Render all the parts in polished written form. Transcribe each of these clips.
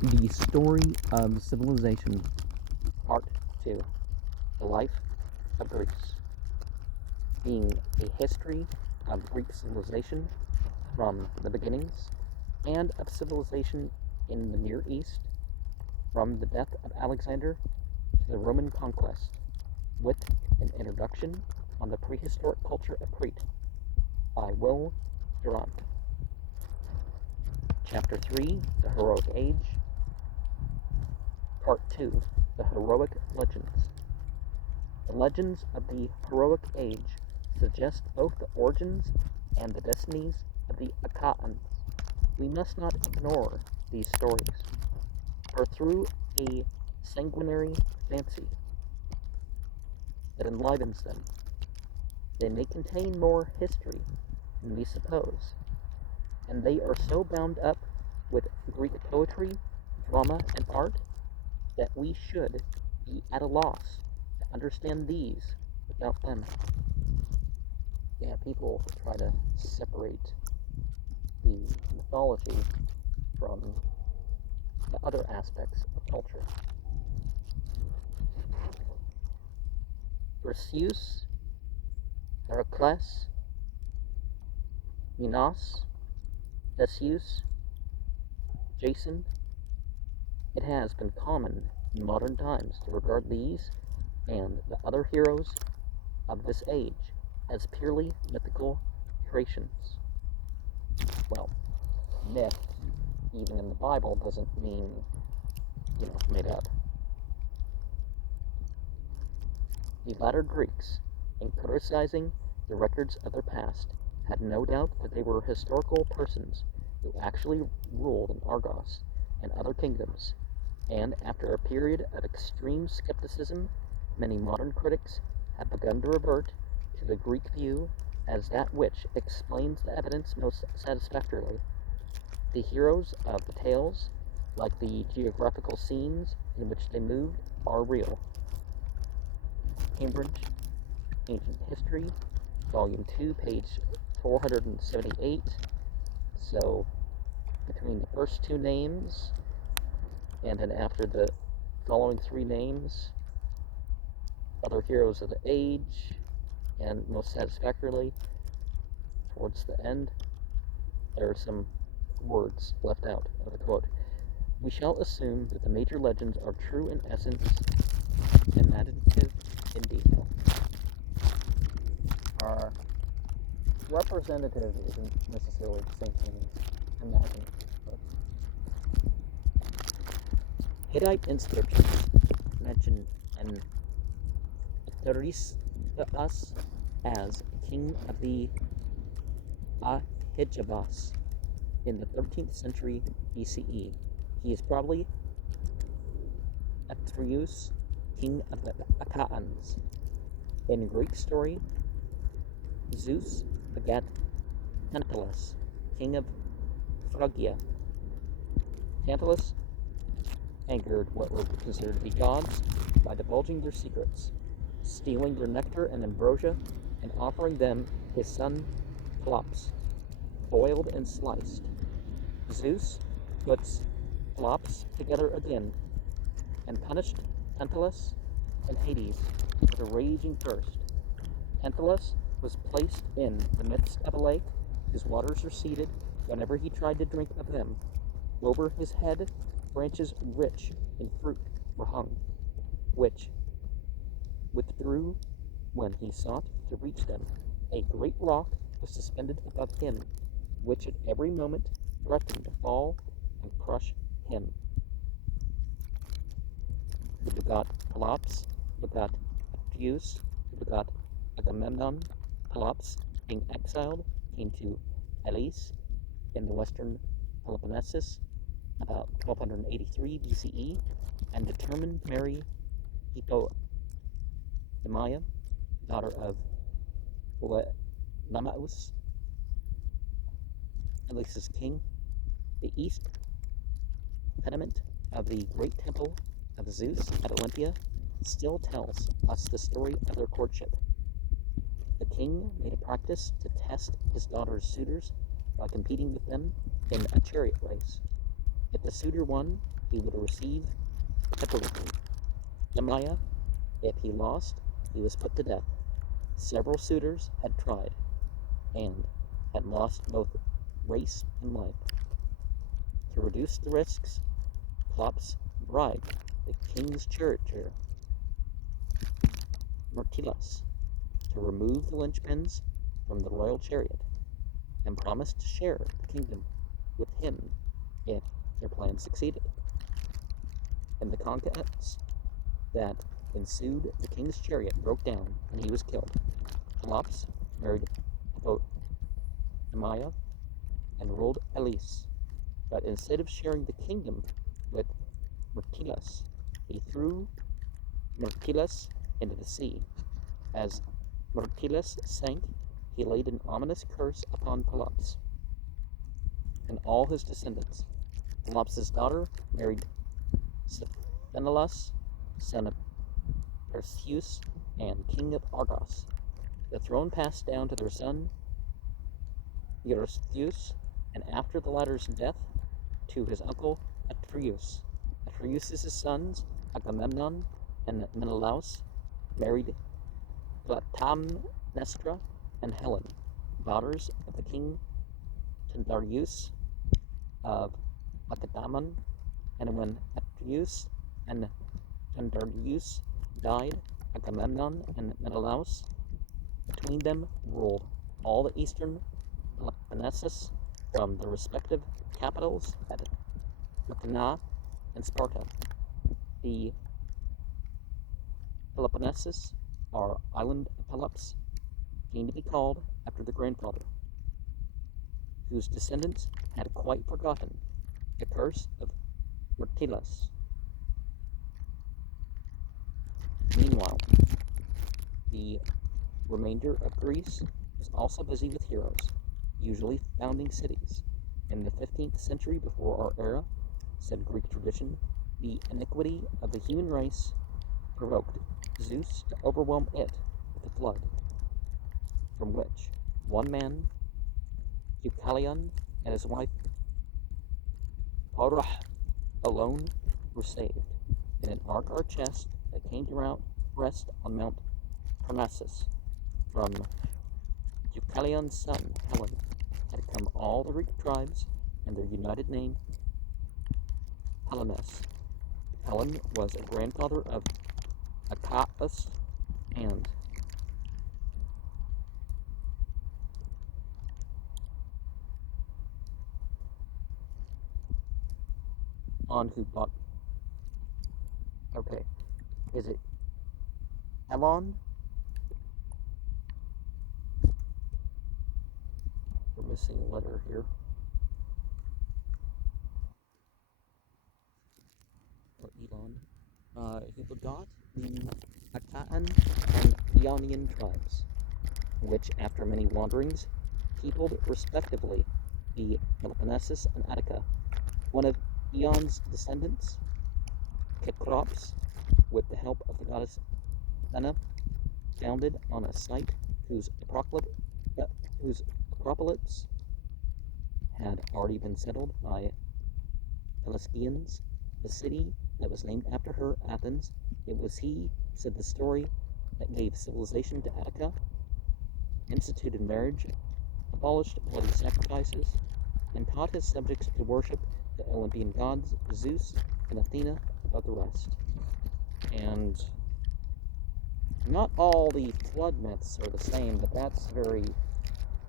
The Story of Civilization, Part 2, The Life of Greece, being a history of Greek civilization from the beginnings and of civilization in the Near East from the death of Alexander to the Roman conquest, with an introduction on the prehistoric culture of Crete by Durant. Chapter 3, The Heroic Age. Part 2, The Heroic Legends. The legends of the heroic age suggest both the origins and the destinies of the Achaeans. We must not ignore these stories, for through a sanguinary fancy that enlivens them, they may contain more history than we suppose, and they are so bound up with Greek poetry, drama, and art that we should be at a loss to understand these without them. Yeah, people try to separate the mythology from the other aspects of culture. Perseus, Heracles, Minos, Theseus, Jason. It has been common in modern times to regard these and the other heroes of this age as purely mythical creations. Well, myth, even in the Bible, doesn't mean, made up. The latter Greeks, in criticizing the records of their past, had no doubt that they were historical persons who actually ruled in Argos and other kingdoms, and after a period of extreme skepticism, many modern critics have begun to revert to the Greek view as that which explains the evidence most satisfactorily. The heroes of the tales, like the geographical scenes in which they moved, are real. Cambridge, Ancient History, Volume 2, page 478. So, between the first two names and then after the following three names, other heroes of the age, and most satisfactorily, towards the end, there are some words left out of the quote. We shall assume that the major legends are true in essence, imaginative in detail. Representative isn't necessarily the same thing as imaginative. Hittite inscriptions mention an Atheris as king of the Ahijabas in the 13th century BCE. He is probably Atreus, king of the Achaeans. In Greek story, Zeus begat Tantalus, king of Phrygia. Tantalus angered what were considered to be gods by divulging their secrets, stealing their nectar and ambrosia, and offering them his son Pelops, boiled and sliced. Zeus puts Pelops together again and punished Tantalus and Hades with a raging thirst. Tantalus was placed in the midst of a lake whose waters receded whenever he tried to drink of them. Over his head, branches rich in fruit were hung, which withdrew when he sought to reach them. A great rock was suspended above him, which at every moment threatened to fall and crush him. Who begot Pelops, begot Atreus, who begot Agamemnon. Pelops, being exiled, came to Elis in the western Peloponnesus about 1283 BCE and determined to marry Hippomaya, daughter of Lamaus, Elis's king. The east pediment of the great temple of Zeus at Olympia still tells us the story of their courtship. The king made a practice to test his daughter's suitors by competing with them in a chariot race. If the suitor won, he would receive epitaphy. Nehemiah, if he lost, he was put to death. Several suitors had tried, and had lost both race and life. To reduce the risks, Pelops bribed the king's charioteer, Myrtilus, to remove the linchpins from the royal chariot, and promised to share the kingdom with him if their plan succeeded. In the contest that ensued, the king's chariot broke down and he was killed. Pelops married Nehemiah and ruled Elis, but instead of sharing the kingdom with Myrtilus, he threw Myrtilus into the sea. As Myrtilus sank, he laid an ominous curse upon Pelops and all his descendants. Pelops' daughter married Stephanolus, son of Perseus and king of Argos. The throne passed down to their son Eurystheus, and after the latter's death, to his uncle Atreus. Atreus' sons, Agamemnon and Menelaus, married Clytemnestra and Helen, daughters of the king Tyndareus of Lacedaemon. And when Atreus and Tyndareus died, Agamemnon and Menelaus between them ruled all the eastern Peloponnesus from the respective capitals at Mycena and Sparta. The Peloponnesus, or island of Pelops, came to be called after the grandfather, whose descendants had quite forgotten the curse of Myrtilus. Meanwhile, the remainder of Greece was also busy with heroes, usually founding cities. In the 15th century before our era, said Greek tradition, the iniquity of the human race provoked Zeus to overwhelm it with a flood, from which one man, Deucalion, and his wife Porah alone were saved, in an ark or chest that came to rest on Mount Parnassus. From Deucalion's son, Helen, had come all the Greek tribes, and their united name, Hellenes. Helen was a grandfather of Achaeus and on who bought. Okay, is it Elon? We're missing a letter here. Or Elon. Who begot the Achaean and Ionian tribes, which, after many wanderings, peopled respectively the Peloponnesus and Attica. One of Ion's descendants, Cecrops, with the help of the goddess Athena, founded on a site whose acropolis had already been settled by Pelasgians, the city that was named after her, Athens. It was he, said the story, that gave civilization to Attica, instituted marriage, abolished bloody sacrifices, and taught his subjects to worship the Olympian gods, Zeus and Athena, above the rest. And not all the flood myths are the same, but that's very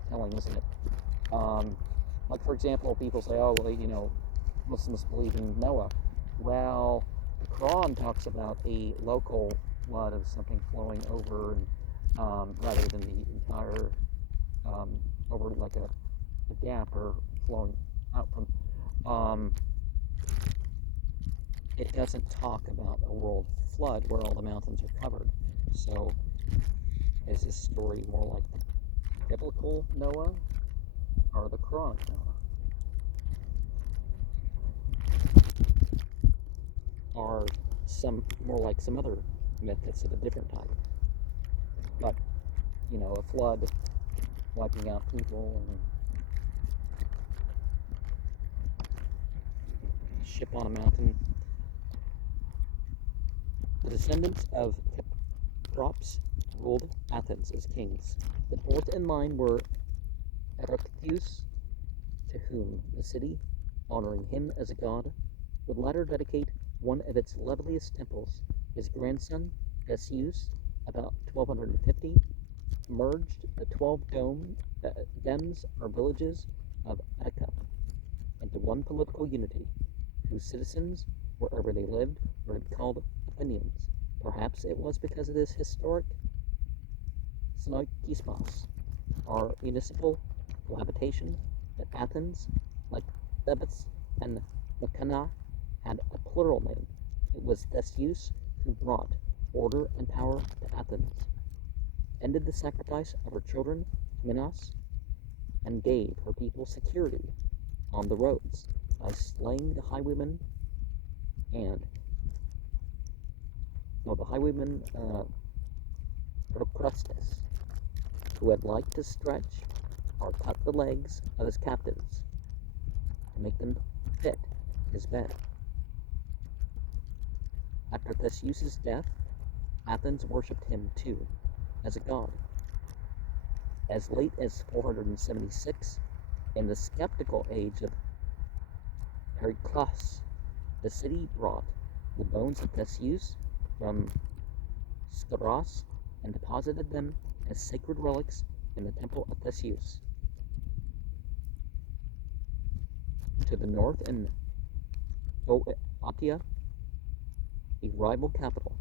telling, isn't it? Like, for example, people say, oh, well, Muslims believe in Noah. Well, the Quran talks about a local flood of something flowing over, rather than the entire, over like a gap or flowing out from. It doesn't talk about a world flood where all the mountains are covered. So, is this story more like the biblical Noah or the Quranic Noah? Or some more like some other myth that's of a different type? But, a flood wiping out people and ship on a mountain. The descendants of Props ruled Athens as kings. The fourth in line were Heraclius, to whom the city, honoring him as a god, would later dedicate one of its loveliest temples. His grandson, Theseus, about 1250, merged the 12 dems or villages of Attica into one political unity, whose citizens, wherever they lived, were called Athenians. Perhaps it was because of this historic synoikismos, or municipal cohabitation, that Athens, like Thebes and Mecana, had a plural name. It was Theseus who brought order and power to Athens, ended the sacrifice of her children to Minos, and gave her people security on the roads by slaying the highwaymen and the highwayman Procrustes, who had liked to stretch or cut the legs of his captives to make them fit his bed. After Theseus' death, Athens worshipped him too as a god. As late as 476, in the skeptical age of Pericles, the city brought the bones of Theseus from Scaros and deposited them as sacred relics in the temple of Theseus. To the north in Boeotia, a rival capital,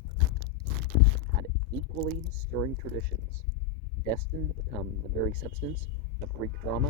had equally stirring traditions, destined to become the very substance of Greek drama